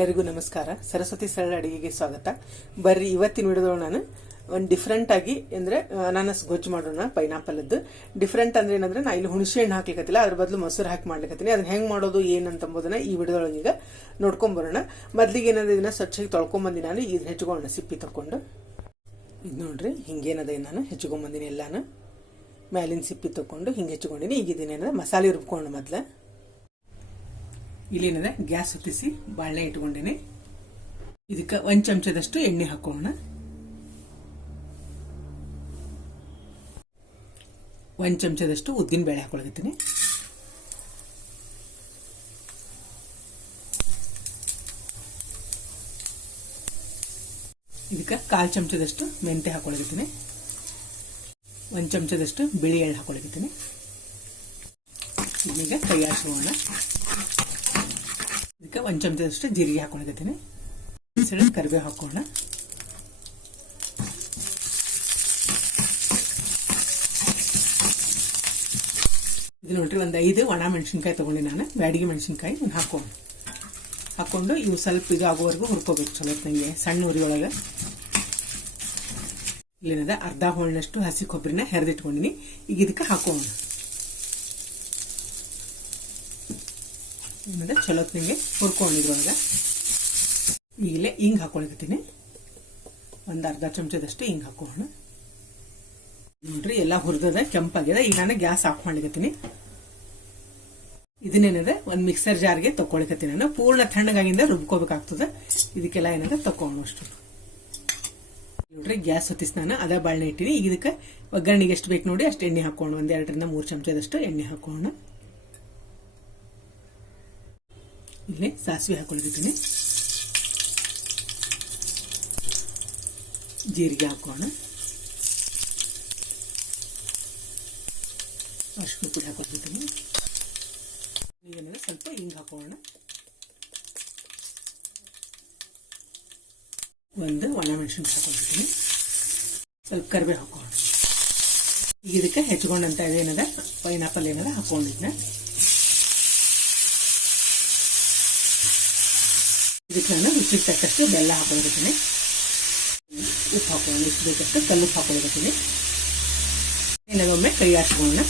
ಎಲ್ಲರಿಗೂ ನಮಸ್ಕಾರ. ಸರಸ್ವತಿ ಸರಳ ಅಡಿಗೆಗೆ ಸ್ವಾಗತ. ಬರ್ರಿ, ಇವತ್ತಿನ ವಿಡಿಯೋದೊಳಗೆ ನಾನು ಒಂದು ಡಿಫ್ರೆಂಟ್ ಆಗಿ ಅಂದ್ರೆ ಅನಾನಸ್ ಗೊಜ್ಜು ಮಾಡೋಣ ಪೈನಾಪಲ್ದು ಡಿಫ್ರೆಂಟ್ ಅಂದ್ರೆ ಏನಂದ್ರೆ ನಾ ಇಲ್ಲಿ ಹುಣಸೆ ಹಣ್ಣು ಹಾಕ್ಲಿಕ್ಕತ್ತಿಲ್ಲ ಅದ್ರ ಬದಲು ಮೊಸರು ಹಾಕಿ ಮಾಡ್ಲಿಕ್ಕತ್ತೀನಿ ಅದನ್ನ ಹೆಂಗ್ ಮಾಡೋದು ಏನಂತ ಅಂಬೋದನ್ನ ಈ ವಿಡಿಯೋದೊಳಗೆ ನೋಡ್ಕೊಂಬರೋಣ ಮೊದ್ಲಿಗೆ ಏನಂದ್ರೆ ಇದನ್ನ ಸ್ವಚ್ಛಗೆ ತೊಳ್ಕೊಂಬಂದಿ ನಾನು ಇದನ್ನ ಹೆಚ್ಕೊಳ್ಳೋಣ ಸಿಪ್ಪಿ ತಕೊಂಡು ಇದು ನೋಡ್ರಿ, ಹಿಂಗೇನದ ನಾನು ಹೆಚ್ಕೊಂಬಂದಿನಿ ಎಲ್ಲಾನು. ಮ್ಯಾಲಿನ ಸಿಪ್ಪಿ ತಕೊಂಡು ಹಿಂಗೆ ಹೆಚ್ಕೊಂಡಿನಿ. ಈಗ ಏನಂದ್ರೆ ಮಸಾಲೆ ರುಬ್ಕೊಂಡು ಮೊದ್ಲ. ಇಲ್ಲೇನದ ಗ್ಯಾಸ್ ಹೊತ್ತಿಸಿ ಬಾಳೆ ಇಟ್ಕೊಂಡಿನಿ. ಇದಕ್ಕೆ ಒಂದು ಚಮಚದಷ್ಟು ಎಣ್ಣೆ ಹಾಕೋಣ. ಒಂದು ಚಮಚದಷ್ಟು ಉದ್ದಿನ ಬೇಳೆ ಹಾಕೊಳಕತ್ತೀನಿ ಇದಕ್ಕೆ ಕಾಲು ಚಮಚದಷ್ಟು ಮೆಂತೆ ಹಾಕೊಳಕತ್ತೀನಿ ಒಂದು ಚಮಚದಷ್ಟು ಬಿಳಿ ಎಳ್ಳು ಹಾಕೊಳಗತ್ತೀನಿ ಇದೀಗ ಕೈ ಇದಕ್ಕೆ ಒಂದು ಚಮಚದಷ್ಟು ಜೀರಿಗೆ ಹಾಕೊಂಡಿದ್ದೀನಿ. ಸಣ್ಣ ಕರಿಬೇವು ಹಾಕೋಣ. ಇದು ನೋಡ್ರಿ, ಒಂದು ಐದು ಒಣ ಮೆಣಸಿನ್ಕಾಯಿ ತಗೊಂಡಿ ನಾನು. ಬ್ಯಾಡಿಗೆ ಮೆಣಸಿನ್ಕಾಯಿ ಒಂದು ಹಾಕೋಣ. ಹಾಕೊಂಡು ಇವು ಸ್ವಲ್ಪ ಇದು ಆಗೋವರೆಗೂ ಹುರ್ಕೋಬೇಕು. ಚಲೋ ನನಗೆ ಸಣ್ಣ ಉರಿಯೊಳಗೆ. ಇಲ್ಲೇನದ, ಅರ್ಧ ಹೋಳಿನಷ್ಟು ಹಸಿ ಕೊಬ್ಬರಿನ ಹೆರೆದಿಟ್ಕೊಂಡಿನಿ. ಈಗ ಇದಕ್ಕೆ ಹಾಕೋಣ. ಆಮೇಲೆ ಚಲೋ ನಿಮಗೆ ಹುರ್ಕೊಂಡಿದ್ರೊಳಗೆ ಈಗಲೇ ಹಿಂಗೆ ಹಾಕೊಳಕತ್ತೀನಿ ಒಂದು ಅರ್ಧ ಚಮಚದಷ್ಟು ಹಿಂಗೆ ಹಾಕೋಣ ನೋಡ್ರಿ ಎಲ್ಲ ಹುರಿದದ ಕೆಂಪಾಗಿದೆ ಈಗ ನಾನು ಗ್ಯಾಸ್ ಆಫ್ ಮಾಡ್ಲಿಕತ್ತೀನಿ. ಇದನ್ನೇನದ, ಒಂದು ಮಿಕ್ಸರ್ ಜಾರ್ಗೆ ತಕೊಳಕತ್ತೀನಿ ನಾನು. ಪೂರ್ಣ ತಣ್ಣಗಾಗಿಂದ ರುಬ್ಕೋಬೇಕಾಗ್ತದ. ಇದಕ್ಕೆಲ್ಲ ಏನದ ಅಷ್ಟು. ನೋಡ್ರಿ ಗ್ಯಾಸ್ ಹೊತ್ತಿಸ್ ನಾನು ಅದ ಬಾಳ್ನೆ ಇಟ್ಟಿನಿ. ಈಗ ಇದಕ್ಕೆ ಒಗ್ಗರಣೆಗೆ ಎಷ್ಟು ಬೇಕು ನೋಡಿ ಅಷ್ಟು ಎಣ್ಣೆ ಹಾಕೋಣ ಒಂದ್ ಎರಡರಿಂದ ಮೂರು ಚಮಚದಷ್ಟು ಎಣ್ಣೆ ಹಾಕೋಣ ಇಲ್ಲಿ ಸಾಸಿವೆ ಹಾಕೊಳ್ಳಿದ್ದೀನಿ ಜೀರಿಗೆ ಹಾಕೋಣ. ಅರ್ಶಿನ ಪುಡಿ ಹಾಕೊಳ್ತಿದ್ದೀನಿ ಏನಿದೆ ಸ್ವಲ್ಪ ಹಿಂಗೆ ಹಾಕೋಣ. ಒಂದು ಒಣ ಮೆಣಸಿನಕಾಯಿ ಹಾಕೊಳ್ತಿದ್ದೀನಿ ಸ್ವಲ್ಪ ಕರಿಬೇವು ಹಾಕೋಣ. ಈಗ ಇದಕ್ಕೆ ಹೆಚ್ಕೊಂಡಂತ ಏನದ ಪೈನಾಪಲ್ ಏನದ ಹಾಕೊಂಡಿದ್ನ? ಇದಕ್ಕೆ ನಾನು ರುಚಿಗೆ ತಕ್ಕಷ್ಟು ಬೆಲ್ಲ ಹಾಕೊಂಡಿರ್ತೀನಿ ಉಪ್ಪು ಹಾಕೊಂಡು ಉಪ್ಪು ಬೇಕಷ್ಟು ಕಲ್ಲುಪ್ಪು ಹಾಕೊಂಡಿರ್ತೀನಿ ಇನ್ನೊಮ್ಮೆ ಕೈ ಹಾಚ್ಕೊಳ್ಳೋಣ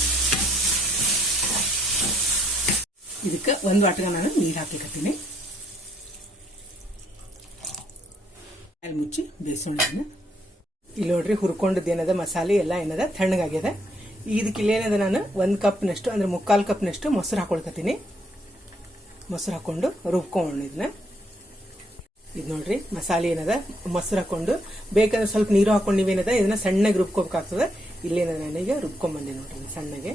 ಇದಕ್ಕೆ ಒಂದು ವಾಟಗ ನಾನು ನೀರು ಹಾಕ್ಲಿಕತ್ತೀನಿ ಅಲ್ಲಿ ಮುಚ್ಚಿ ಬೇಯಿಸೋಣ ಇಲ್ಲಿ ನೋಡ್ರಿ ಹುರ್ಕೊಂಡದ್ದು ಏನದ, ಮಸಾಲೆ ಎಲ್ಲ ಏನದ, ತಣ್ಣಗಾಗ್ಯದ. ಇದಕ್ಕೆ ಏನದ ನಾನು, ಒಂದು ಕಪ್ನಷ್ಟು ಅಂದ್ರೆ ಮುಕ್ಕಾಲು ಕಪ್ನಷ್ಟು ಮೊಸರು ಹಾಕೊಳ್ಕತ್ತೀನಿ. ಮೊಸರು ಹಾಕೊಂಡು ರುಬ್ಕೊಂಡು ಇದನ್ನ. ಇದು ನೋಡ್ರಿ, ಮಸಾಲೆ ಏನದ? ಮೊಸರು ಹಾಕೊಂಡು ಬೇಕಾದ್ರೆ ಸ್ವಲ್ಪ ನೀರು ಹಾಕೊಂಡು ನೀವೇನದ? ಇದನ್ನ ಸಣ್ಣಗೆ ರುಬ್ಕೋಬೇಕಾಗ್ತದೆ. ಇಲ್ಲೇನದ ನನಗೆ ರುಬ್ಕೊಂಬಂದೆ ನೋಡ್ರಿ ಸಣ್ಣಗೆ.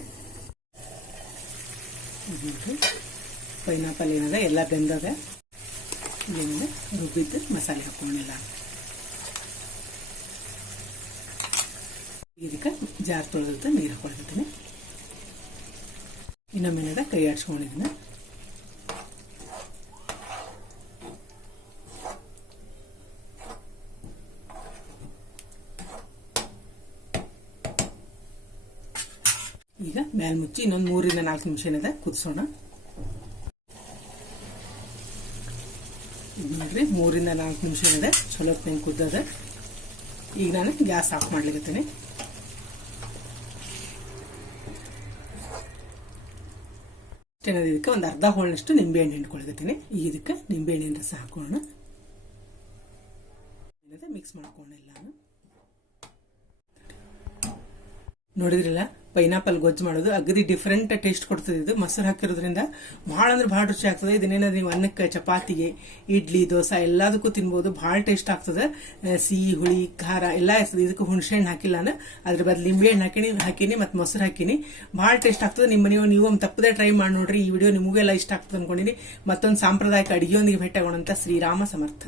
ಪೈನಾಪಲ್ ಏನದ? ಎಲ್ಲ ಬೆಂದದ. ಇಲ್ಲೇನದ ರುಬ್ಬಿದ್ದು ಮಸಾಲೆ ಹಾಕೊಂಡಿಲ್ಲ ಇದಕ್ಕೆ ಜಾರ್ ತೊಳೆದ ನೀರು ಹಾಕೊಳ್ತೀನಿ ಇನ್ನೊಮ್ಮೆನದ ಕೈ ಆಡ್ಸ್ಕೊಂಡಿದ್ದೀನಿ ಈಗ ಮ್ಯಾಲ್ ಮುಚ್ಚಿ ಇನ್ನೊಂದು ಮೂರಿಂದ ನಾಲ್ಕು ನಿಮಿಷ ಏನಿದೆ, ಕುದಿಸೋಣ. ನೋಡ್ರಿ, ಮೂರಿಂದ ನಾಲ್ಕು ನಿಮಿಷ ಏನಿದೆ, ಚಲೋ ಹೊತ್ತು ಕುದ್ದದ. ಈಗ ನಾನು ಗ್ಯಾಸ್ ಆಫ್ ಮಾಡ್ಲಿಕ್ಕೆ ಏನದ ಇದಕ್ಕೆ ಒಂದು ಅರ್ಧ ಹೋಳಿನಷ್ಟು ನಿಂಬೆಹಣ್ಣು ಹಿಂಡ್ಕೊಳಕತ್ತೀನಿ ಈಗ ಇದಕ್ಕೆ ನಿಂಬೆಹಣ್ಣಿನ ರಸ ಹಾಕೋಣ. ಮಿಕ್ಸ್ ಮಾಡ್ಕೊಂಡು ಎಲ್ಲಾನು. ನೋಡಿದ್ರಲ್ಲ? ಪೈನಾಪಲ್ ಗೊಜ್ಜು ಮಾಡೋದು. ಅಗದಿ ಡಿಫ್ರೆಂಟ್ ಟೇಸ್ಟ್ ಕೊಡ್ತದೆ ಇದು. ಮೊಸರು ಹಾಕಿರೋದ್ರಿಂದ ಭಾಳ ಅಂದ್ರೆ ಭಾಳ ರುಚಿ ಆಗ್ತದೆ. ಇದನ್ನೇನ ನೀವು ಅನ್ನಕ್ಕೆ, ಚಪಾತಿಗೆ, ಇಡ್ಲಿ, ದೋಸೆ ಎಲ್ಲದಕ್ಕೂ ತಿನ್ಬೋದು. ಭಾಳ ಟೇಸ್ಟ್ ಆಗ್ತದೆ. ಸಿಹಿ, ಹುಳಿ, ಖಾರ ಎಲ್ಲ ಇರ್ತದೆ. ಇದಕ್ಕೆ ಹುಣಸೆ ಹಣ್ಣು ಹಾಕಿಲ್ಲ ನಾನು ಅದ್ರ ಬದಲು ನಿಂಬೆ ಹಣ್ಣು ಹಾಕಿನಿ ಹಾಕಿನಿ ಮತ್ತು ಮೊಸರು ಹಾಕಿನಿ. ಭಾಳ ಟೇಸ್ಟ್ ಆಗ್ತದೆ. ನಿಮ್ಮ ನೀವು ನೀವು ಒಂದು ತಪ್ಪದೆ ಟ್ರೈ ಮಾಡಿ ನೋಡ್ರಿ. ಈ ವಿಡಿಯೋ ನಿಮಗೆಲ್ಲ ಇಷ್ಟ ಆಗ್ತದೆ ಅನ್ಕೊಂಡಿನಿ. ಮತ್ತೊಂದು ಸಾಂಪ್ರದಾಯಿಕ ಅಡಿಗೆಯೊಂದಿಗೆ ಭೇಟಿ ಅಂತ ಶ್ರೀರಾಮ ಸಮರ್ಥ.